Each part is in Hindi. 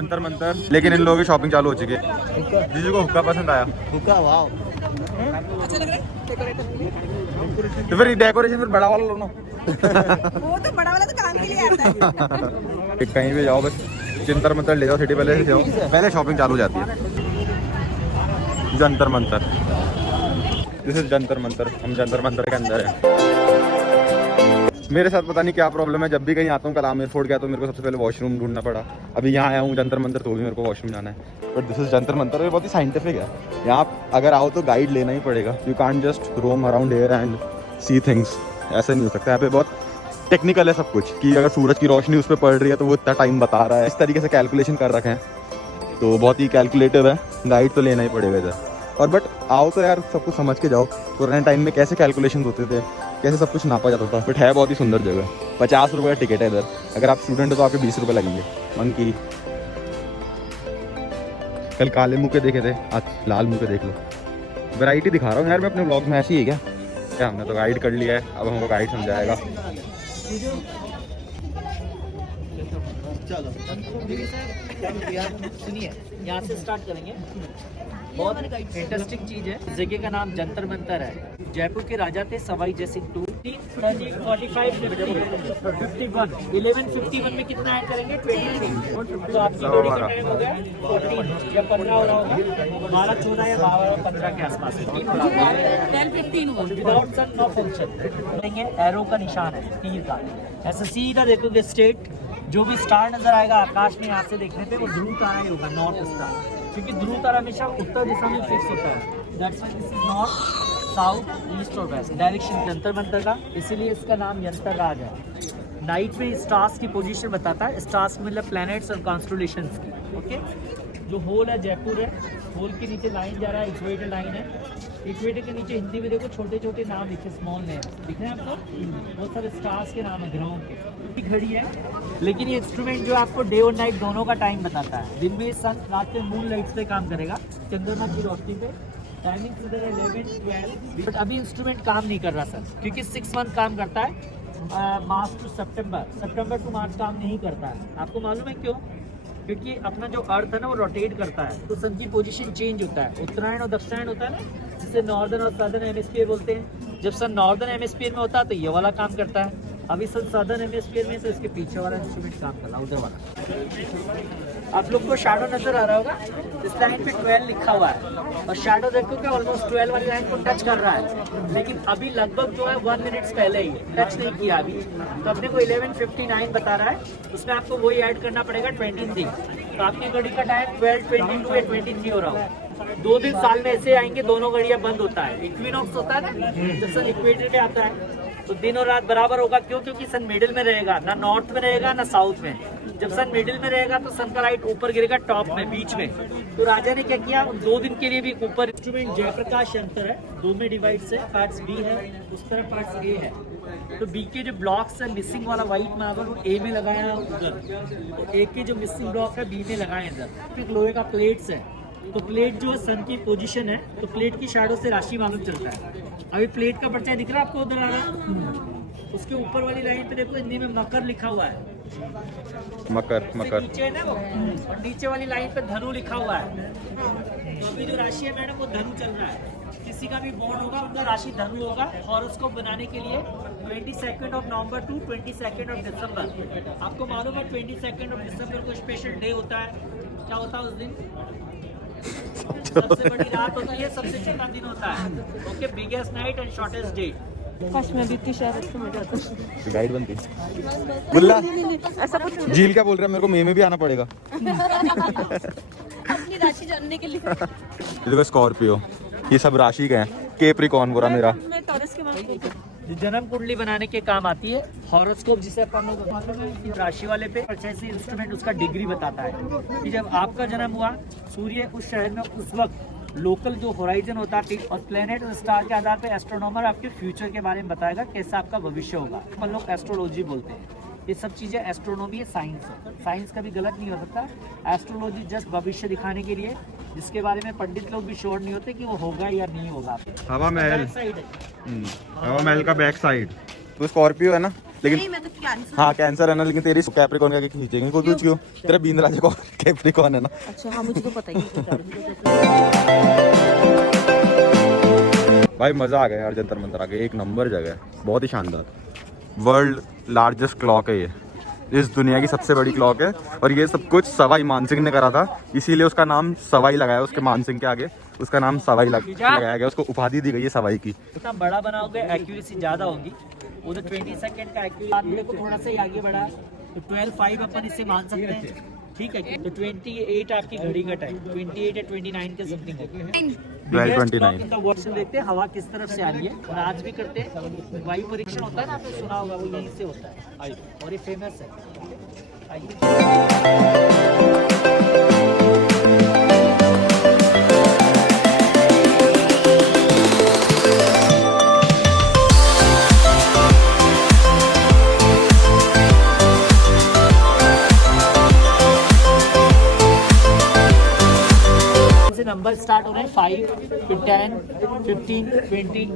जंतर मंतर, लेकिन इन लोगों की शॉपिंग चालू हो चुकी है। जीजू को हुक्का पसंद आया? हुक्का वाह अच्छा लग रहा है तो फिर डेकोरेशन फिर बड़ा वाला लो ना। वो तो बड़ा वाला तो काम के लिए आता है। कहीं भी जाओ बस जंतर मंतर ले जाओ, सिटी पहले से जाओ, पहले शॉपिंग चालू हो जाती है। Jantar Mantar, this is Jantar Mantar. हम जंतर मंतर के अंदर है। मेरे साथ पता नहीं क्या प्रॉब्लम है, जब भी कहीं आता हूँ, कल आमिर फोर्ट गया तो मेरे को सबसे पहले वॉशरूम ढूंढना पड़ा। अभी यहाँ आया हूँ जंतर मंतर तो भी मेरे को वॉशरूम जाना है। But this is Jantar Mantar, बहुत ही साइंटिफिक है। यहाँ अगर आओ तो गाइड लेना ही पड़ेगा। You can't just roam around here and see things, ऐसा नहीं हो सकता। यहाँ पे बहुत टेक्निकल है सब कुछ, कि अगर सूरज की रोशनी उस पर पड़ रही है तो वो इतना टाइम बता रहा है। इस तरीके से कैलकुलेशन कर रखे हैं, तो बहुत ही कैलकुलेटिव है। गाइड तो लेना ही पड़ेगा इधर। और बट आओ तो यार सब कुछ समझ के जाओ, पुराने टाइम में कैसे कैलकुलेशन होते थे, कैसे सब कुछ नापा जाता था। बट है बहुत ही सुंदर जगह। 50 रुपये का टिकट है इधर। अगर आप स्टूडेंट हो तो आपके 20 रुपये लगेंगे। मंकी कल काले मुँह के देखे थे, आज लाल मुँह के देख लो। वैरायटी दिखा रहा हूँ यार मैं अपने ब्लॉग में, ऐसी है क्या? हमने तो गाइड कर लिया है, अब हमको गाइड समझाएगा। चलो सुनिए, यहाँ से स्टार्ट करेंगे। बहुत इंटरेस्टिंग चीज है। इस जगह का नाम जंतर मंतर है। जयपुर के राजा थे सवाई जयसिंह टू। 1151 में कितना ऐड करेंगे? 23। तो आपकी जोड़ी का टाइम हो गया 14 या 15 हो रहा होगा। 12, 14 या 15 के आसपास। 12-15 विदाउट सन नो फंक्शन। एरो का निशान है, तीर का। ऐसे सीधा देखोगे स्ट्रेट, जो भी स्टार नजर आएगा आकाश में यहाँ से देखने पे, वो ध्रुव तारा ही होगा, नॉर्थ स्टार। क्योंकि ध्रुव तारा हमेशा उत्तर दिशा में फिक्स होता है। That's why this is north, south, east और वेस्ट डायरेक्शन जंतर मंतर का, इसीलिए इसका नाम यंत्र राज है। नाइट में स्टार्स की पोजीशन बताता है। स्टार्स मतलब प्लैनेट्स और कॉन्स्टेलेशंस की। ओके, जो होल है जयपुर है, होल के नीचे लाइन जा रहा है, इक्वेटर लाइन है। इक्वेटर के नीचे हिंदी में देखो छोटे छोटे नाम लिखे, स्मॉल नेम दिख रहे हैं आपको? बहुत सारे स्टार्स के नाम है, ग्रहों के। घड़ी है, लेकिन ये इंस्ट्रूमेंट जो आपको डे और नाइट दोनों का टाइम बताता है। दिन में सन, रात में मून लाइट्स पे काम करेगा, चंद्रमा की रोशनी पे। टाइमिंग इधर 11, 12। बट अभी इंस्ट्रूमेंट काम नहीं कर रहा सर, क्योंकि 6 मंथ काम करता है। मार्च टू सितंबर टू मार्च काम नहीं करता है। आपको मालूम है क्यों? क्योंकि अपना जो अर्थ है ना वो रोटेट करता है, तो सन की पोजीशन चेंज होता है। उत्तरायण और दक्षिणायन होता है ना, जिसे नॉर्दर्न और सदर्न हेमिस्फीयर बोलते हैं। जब सन नॉर्दर्न हेमिस्फीयर में होता है तो ये वाला काम करता है। अभी सन सदर्न हेमिस्फीयर में, तो इसके पीछे वाला इंस्ट्रूमेंट काम कर रहा है, उधर वाला। आप लोग को शैडो नजर आ रहा होगा, इस लाइन पे 12 लिखा हुआ है। और शैडो देखो कि ऑलमोस्ट 12 वाली लाइन को टच कर रहा है, लेकिन अभी लगभग जो है 1 मिनट पहले ही टच नहीं किया अभी। तो अपने को 11:59 बता रहा है, उसमें आपको वही ऐड करना पड़ेगा 23। तो आपकी घड़ी का टाइम 12:22 या 23 हो रहा होगा। 2 दिन साल में ऐसे आएंगे, दोनों घड़ियां बंद होता है। इक्विनॉक्स होता है ना, जब सन इक्वेटर पे आता है तो दिन और रात बराबर होगा। क्यों? क्योंकि सन मिडिल में रहेगा, ना नॉर्थ में रहेगा ना साउथ में। जब सन मिडिल में रहेगा तो सन का लाइट ऊपर गिरेगा, टॉप में, बीच में। तो राजा ने क्या किया, 2 दिन के लिए भी ऊपर इंस्ट्रूमेंट जयप्रकाश यंत्र है, 2 में डिवाइड है। पार्ट्स बी है, उस तरफ पार्ट्स ए है। तो बी के जो ब्लॉक्स है, मिसिंग वाला व्हाइट मार्बल वो ए में लगाया है उधर, तो ए के जो मिसिंग ब्लॉक है बी में लगाए इधर। फिर लोहे का प्लेट्स है, तो प्लेट जो है सन की पोजीशन है, तो प्लेट की शैडो से राशि मालूम चलता है। अभी प्लेट का पर्चा दिख रहा है आपको उधर आ रहा है, उसके ऊपर वाली लाइन पे देखो हिंदी में मकर लिखा हुआ है। मकर, मकर नीचे है ना वो, और नीचे वाली लाइन पे धनु लिखा हुआ है। तो अभी जो राशि है मैडम वो धनु चल रहा है। किसी का भी बोर्ड होगा उनका राशि धनु होगा। हॉरोस्कोप बनाने के लिए 22 नवंबर टू 22 दिसंबर। आपको मालूम है 22 दिसंबर को स्पेशल डे होता है। क्या होता है उस दिन? सबसे बड़ी रात होती है, सबसे छोटा दिन होता है। Okay, biggest night and shortest day. Guide बनती बुल्ला, ऐसा कुछ झील क्या बोल रहा है? मेरे को मे में भी आना पड़ेगा अपनी राशि जानने के लिए। ये देखो स्कॉर्पियो, ये सब राशि का है। कैप्रिकॉर्न बोला मेरा। मैं टॉरस के बारे में जन्म कुंडली बनाने के काम आती है। हॉरोस्कोप जिसे अपन लोग राशि वाले पे ऐसे इंस्ट्रूमेंट उसका डिग्री बताता है कि जब आपका जन्म हुआ, सूर्य उस शहर में उस वक्त लोकल जो होराइजन होता है और प्लेनेट और स्टार के आधार पे एस्ट्रोनॉमर आपके फ्यूचर के बारे में बताएगा, कैसा आपका भविष्य होगा। अपन लोग एस्ट्रोलॉजी बोलते हैं। ये सब चीजें एस्ट्रोनॉमी है, साइंस है। साइंस कभी गलत नहीं हो सकता। एस्ट्रोलॉजी जस्ट भविष्य दिखाने के लिए, जिसके बारे में पंडित लोग भी श्योर नहीं होते कि वो होगा या नहीं होगा। हवा महल, साइड है, हवा महल का बैक साइड। तो स्कॉर्पियो है ना, लेकिन मैं तो कैंसर। हाँ कैंसर है ना, लेकिन तेरी कैप्रिकॉर्न का खींचेंगे कोई कुछ क्यों, तेरा बीन राजा को कैप्रिकॉर्न है ना। अच्छा हाँ, मुझे तो पता ही नहीं। भाई मजा आ गया यार, जंतर मंतर आ गया, एक नंबर जगह है, बहुत ही शानदार। वर्ल्ड लार्जेस्ट क्लॉक है ये, इस दुनिया की सबसे बड़ी क्लॉक है, और ये सब कुछ सवाई मानसिंह ने करा था, इसीलिए उसका नाम सवाई लगाया, उसके मानसिंह के आगे उसका नाम सवाई लगाया गया, उसको उपाधि दी गई है सवाई की। जितना बड़ा बनाओगे एक्यूरेसी ज़्यादा होगी। उधर 20 सेकंड का एक्यूरेसी को थोड़ा सा ही आगे बढ़ा तो 12:05 अपन इसे मान सकते हैं, ठीक है। तो 28 आपकी घड़ी का टाइम, 28 या 29 के समथिंग होगा। 12:29 देखते हैं हवा किस तरफ से आ रही है, और आज भी करते हैं वायु परीक्षण होता है ना, आपने सुना होगा, वो यहीं से होता है और ये फेमस है। आइए। नंबर स्टार्ट हो रहे हैं 5, फिर 10, 15, 20, 25,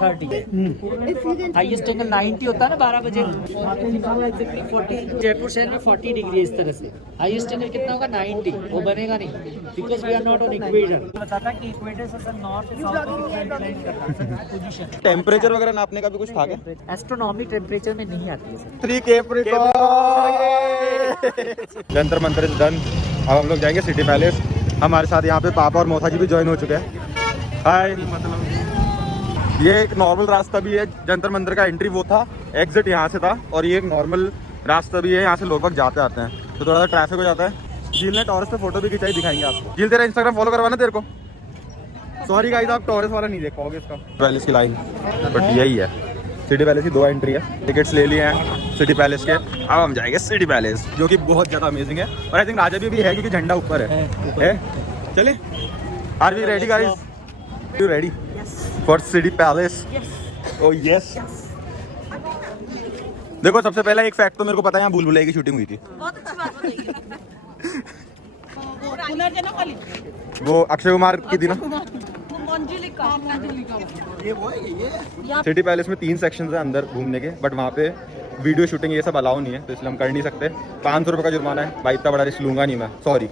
30। हाईएस्ट एंगल 90 होता है ना 12 बजे, एग्जैक्टली 40। जयपुर शहर में 40 डिग्री इस तरह से। हाईएस्ट एंगल कितना होगा? 90। वो बनेगा नहीं, because we are not on equator. बताता कि इक्वेटर से sir north south position. Temperature वगैरह नापने का भी कुछ था क्या? एस्ट्रोनॉमी टेम्परेचर में नहीं आती है sir. 3 Capricorn. Jantar Mantar is done. अब हम लोग जाएंगे सिटी पैलेस। हमारे साथ यहाँ पे पापा और मोथा जी भी ज्वाइन हो चुके हैं। हाय। ये एक नॉर्मल रास्ता भी है, जंतर मंतर का एंट्री वो था, एग्जिट यहाँ से था, और ये एक नॉर्मल रास्ता भी है, यहाँ से लोग बाग जाते आते हैं, तो थोड़ा सा ट्रैफिक हो जाता है। झील ने टॉरस पे फोटो भी खिंचाई, दिखाएंगे आपको। झील तेरा इंस्टाग्राम फॉलो करवाना तेरे को? सॉरी गाइस, आप टॉरस वाला नहीं देख पाओगे इसका। पैलेस की लाइन बट यही है। सिटी पैलेस की 2 एंट्री है, टिकट्स ले लिए हैं सिटी पैलेस के। अब हम जाएंगे सिटी पैलेस, जो कि बहुत ज़्यादा अमेजिंग है, और आई थिंक राजा भी है क्योंकि झंडा ऊपर है। चले, are we ready guys? You ready for City Palace? Oh yes. देखो सबसे पहला एक फैक्ट तो मेरे को पता है, यहाँ भूल भुलैया की शूटिंग हुई थी। बहुत अच्छी बात बताई। वो अक्षय कुमार की थी ना। सिटी पैलेस में 3 सेक्शन है अंदर घूमने के, बट वहाँ पे वीडियो शूटिंग ये सब अलाउ नहीं है, तो इसलिए हम कर नहीं सकते। 500 रुपये का जुर्माना है भाई, इतना बड़ा रिस्क लूंगा नहीं मैं, सॉरी।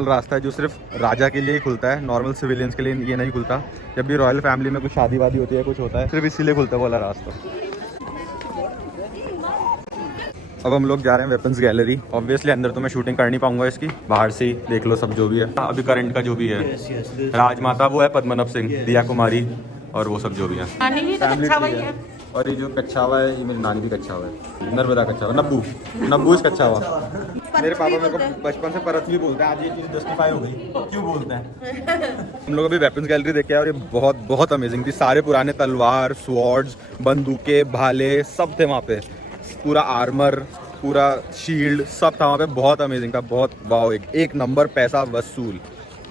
रास्ता है जो सिर्फ राजा के लिए ही खुलता है, नॉर्मल सिविलियंस के लिए ये नहीं खुलता। जब भी रॉयल फैमिली में कुछ शादी वादी होती है, कुछ होता है, सिर्फ इसीलिए खुलता है वाला रास्ता। अब हम लोग जा रहे हैं वेपन्स गैलरी। ऑब्वियसली अंदर तो मैं शूटिंग कर नहीं पाऊंगा इसकी, बाहर से ही देख लो सब जो भी है अभी करंट का जो भी है। राजमाता वो है पद्मनाभ सिंह, दिया कुमारी, और वो सब जो भी है। और ये जो कच्छावा है, ये मेरी नानी भी कच्छावा है, नर्मदा कच्छावा, नब्बू इस कच्छावा। मेरे पापा मेरे को बचपन से परत भी बोलते हैं, आज ये चीज़ जस्टिफाई हो गई क्यों बोलते हैं। हम लोग अभी वेपन्स गैलरी देख के आए और ये बहुत बहुत अमेजिंग थी। सारे पुराने तलवार, स्वॉर्ड्स, बंदूकें, भाले सब थे वहाँ पे, पूरा आर्मर, पूरा शील्ड सब था वहाँ पे, बहुत अमेजिंग था, बहुत वाव, एक नंबर, पैसा वसूल।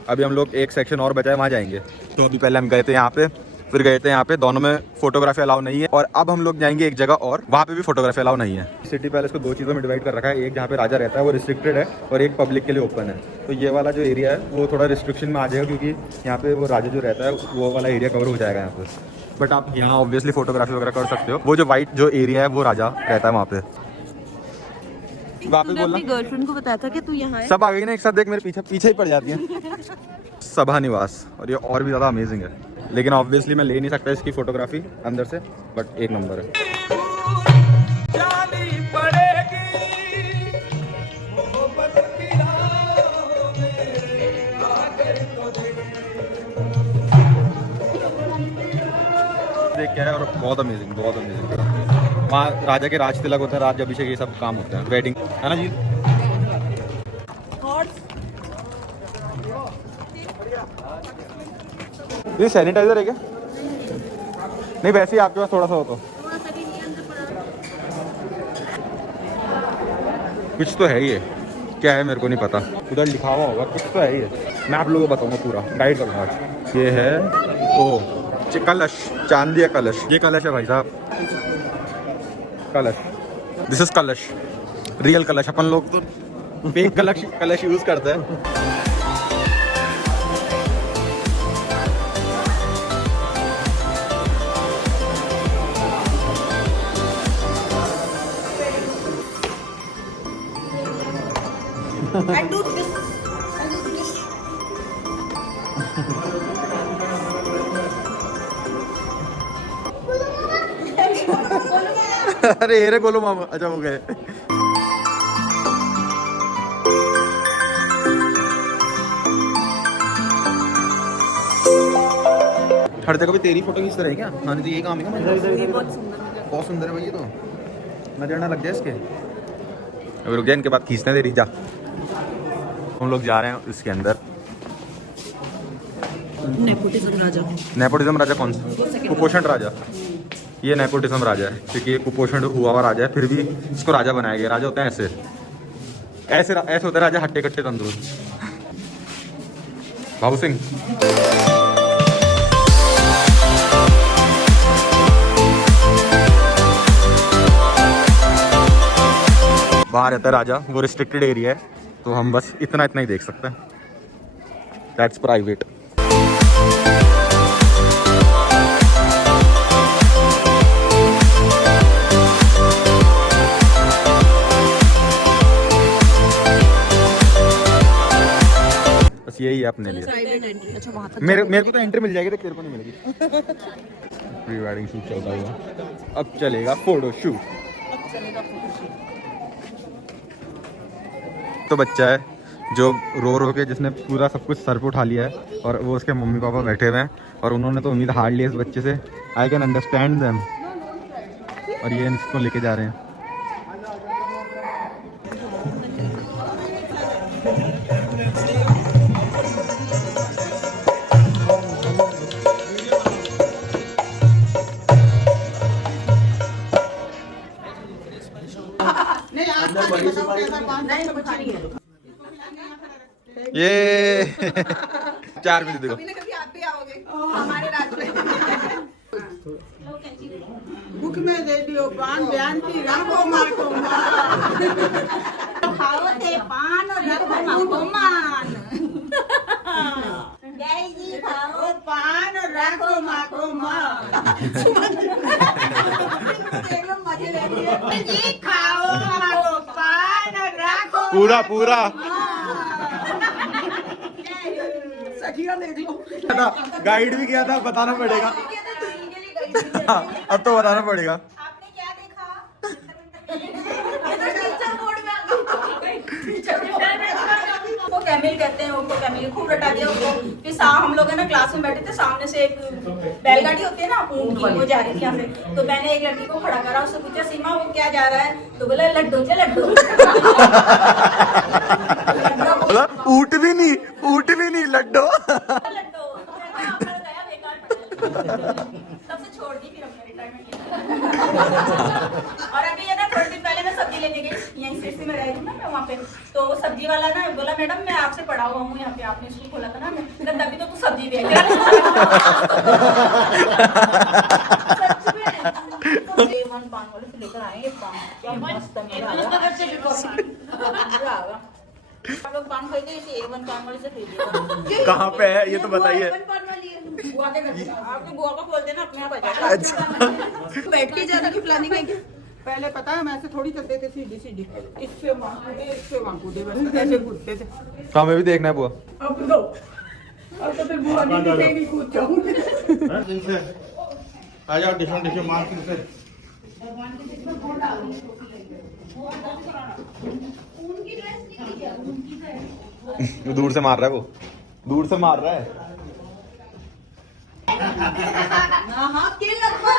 अभी हम लोग एक सेक्शन और बचा है, वहाँ जाएंगे। तो अभी पहले हम गए थे यहाँ पे, फिर गए थे यहाँ पे, दोनों में फोटोग्राफी अलाउ नहीं है, और अब हम लोग जाएंगे एक जगह और, वहाँ पे भी फोटोग्राफी अलाउ नहीं है। सिटी पैलेस को 2 चीज़ों में डिवाइड कर रखा है, एक जहाँ पे राजा रहता है वो रिस्ट्रिक्टेड है, और एक पब्लिक के लिए ओपन है। तो ये वाला जो एरिया है वो थोड़ा रिस्ट्रिक्शन में आ जाएगा, क्योंकि यहाँ पे वो राजा जो रहता है वो वाला एरिया कवर हो जाएगा यहाँ पे। बट आप यहाँ ऑब्वियसली फोटोग्राफी वगैरह कर सकते हो। वो जो वाइट जो एरिया है वो राजा रहता है वहाँ पे। तूने अपनी गर्लफ्रेंड को बताया था कि तू यहाँ है? सब आ गई ना एक साथ, देख मेरे पीछे पीछे ही पड़ जाती हैं। सभा निवास, और ये और भी ज़्यादा अमेजिंग है, लेकिन ऑब्वियसली मैं ले नहीं सकता इसकी फोटोग्राफी अंदर से, बट एक नंबर है। देख क्या है, और बहुत अमेजिंग, बहुत अमेजिंग। वहाँ राजा के राज तिलक होते हैं, राज अभिषेक, ये सब काम होते हैं, वेडिंग है ना जी। ये सैनिटाइजर है क्या? नहीं वैसे ही आपके पास थोड़ा सा हो तो कुछ तो है, ये क्या है मेरे को नहीं पता, उधर लिखा हुआ होगा, कुछ तो है ये, मैं आप लोगों को बताऊंगा, पूरा गाइड करूँगा आज। ये है ओ कलश, चांदी का कलश, ये कलश है भाई साहब, कलश, दिस इज कलश, रियल कलश। अपन लोग तो फेक कलश यूज करते हैं। And do this. And do this. अरे ये रे गोलू मामा, अच्छा हो गए। हर जगह भी तेरी फोटो खींच रहे क्या? हाँ तो ये काम है क्या? बहुत सुंदर है भाई ये तो, नजर ना लग जाए इसके। अभी रुक जाए, इनके बाद खींचना तेरी जा। हम लोग जा रहे हैं इसके अंदर। नेपोटिज्म राजा। नेपोटिज्म राजा कौन सा? कुपोषण राजा। ये नेपोटिज्म राजा है क्योंकि ये कुपोषण हुआ हुआ राजा है, फिर भी इसको राजा बनाया गया। राजा होते हैं ऐसे ऐसे ऐसे होते हैं राजा, हट्टे कट्टे तंदुरुस्त। बाबू सिंह बाहर रहता है राजा, वो रिस्ट्रिक्टेड एरिया है तो हम बस इतना इतना ही देख सकते हैं। That's private. बस यही है अपने लिए। अच्छा वहाँ तक मेरे को तो एंट्री मिल जाएगी, तो तेरे को नहीं मिलेगी। प्री वेडिंग शूट चलता हुआ, अब चलेगा फोटो शूट। तो बच्चा है जो रो रो के, जिसने पूरा सब कुछ सर पे उठा लिया है, और वो उसके मम्मी पापा बैठे हुए हैं और उन्होंने तो उम्मीद हार ली इस बच्चे से। I can understand them. और ये इसको लेके जा रहे हैं। ये 4 मिनट देखो। कभी आप भी आओगे हमारे राज्य में। बुक में दे दियो पान बयान की रंगो माको खाओ ते पान और रंगो माको मान। जय जी खाओ पान और रंगो माको मान। मजे लेती है जी खाओ माको पान और रंगो पूरा पूरा गाइड भी किया था, बताना पड़ेगा। अब तो बताना पड़ेगा। आपने क्या देखा? वो कैमिल कहते हैं, उसको कैमिल खूब रटा दिया उसको। फिर हम लोग है ना क्लास में बैठे थे, सामने से एक बैलगाड़ी होती है ना ऊँट की, वो जा रही थी यहाँ से। तो मैंने एक लड़की को खड़ा करा, उससे पूछा सीमा वो क्या जा रहा है? तो बोला लड्डू से लड्डू। ऊँट भी नहीं लड्डू। सबसे छोड़ दी, फिर अपने रिटायरमेंट किया। और अभी है ना थोड़े दिन पहले मैं सब्जी लेने गई, यहीं से मैं रह रही हूँ ना मैं वहाँ पे। तो सब्जी वाला ना बोला मैडम मैं आपसे पढ़ा हुआ हूँ यहाँ पे, आपने स्कूल खोला था ना। मैं तभी तो तू सब्जी बेच रहा A1 पान वाले से लेकर आए ये पान, क्या मस्त है मेरा। आप लोग पान खरीदे इसे A1 पान वाले से खरीदिए। कहाँ पे है ये तो बताइए। बुआ के घर, आपकी बुआ को बोल देना अपने यहाँ आ जाए। अच्छा बैठ के ज्यादा की प्लानिंग है। पहले पता है हम ऐसे थोड़ी चलते थे, सीधी सीधी, इससे वहाँ कूदे, बस ऐसे कूदते थे। हमें भी देखना है बुआ। अब तो फिर बुआ नहीं कूद जाऊंगी। आ जाओ डिफरेंट मार्केट से। दूर से मार रहा है वो, दूर से मार रहा है। हाँ किल लगवा।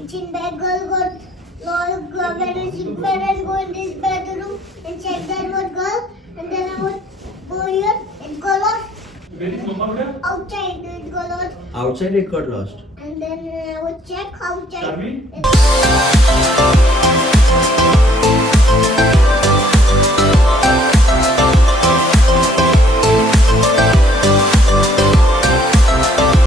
Itching bad girl got Lord when I sick bed and go in this bathroom and check that what girl, and then I would go here and go lost. Outside it go lost. Outside it got lost. And then I would check outside.